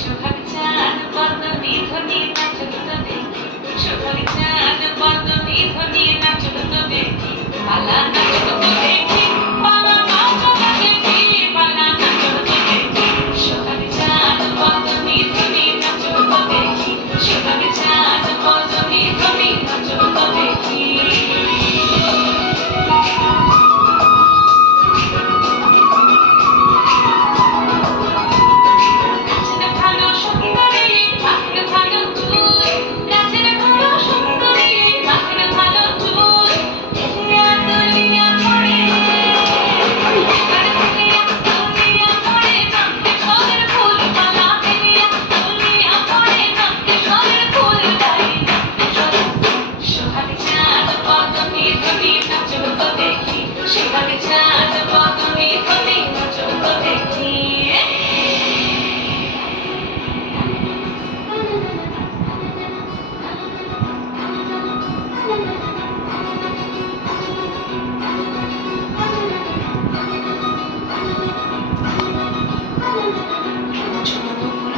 সোহাগ চাঁদ পদ্মী ধ্বনি নাচল তো দেখি সোহাগ চাঁদ পদ্মী ধ্বনি নাচল তো দেখি পালা নাচল তো দেখি পালা নাচল তো দেখি পালা নাচল তো দেখি সোহাগ চাঁদ পদ্মী ধ্বনি নাচল তো দেখি সোহাগ চাঁদ পদ্মী ধ্বনি নাচল তো দেখি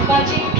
বাজে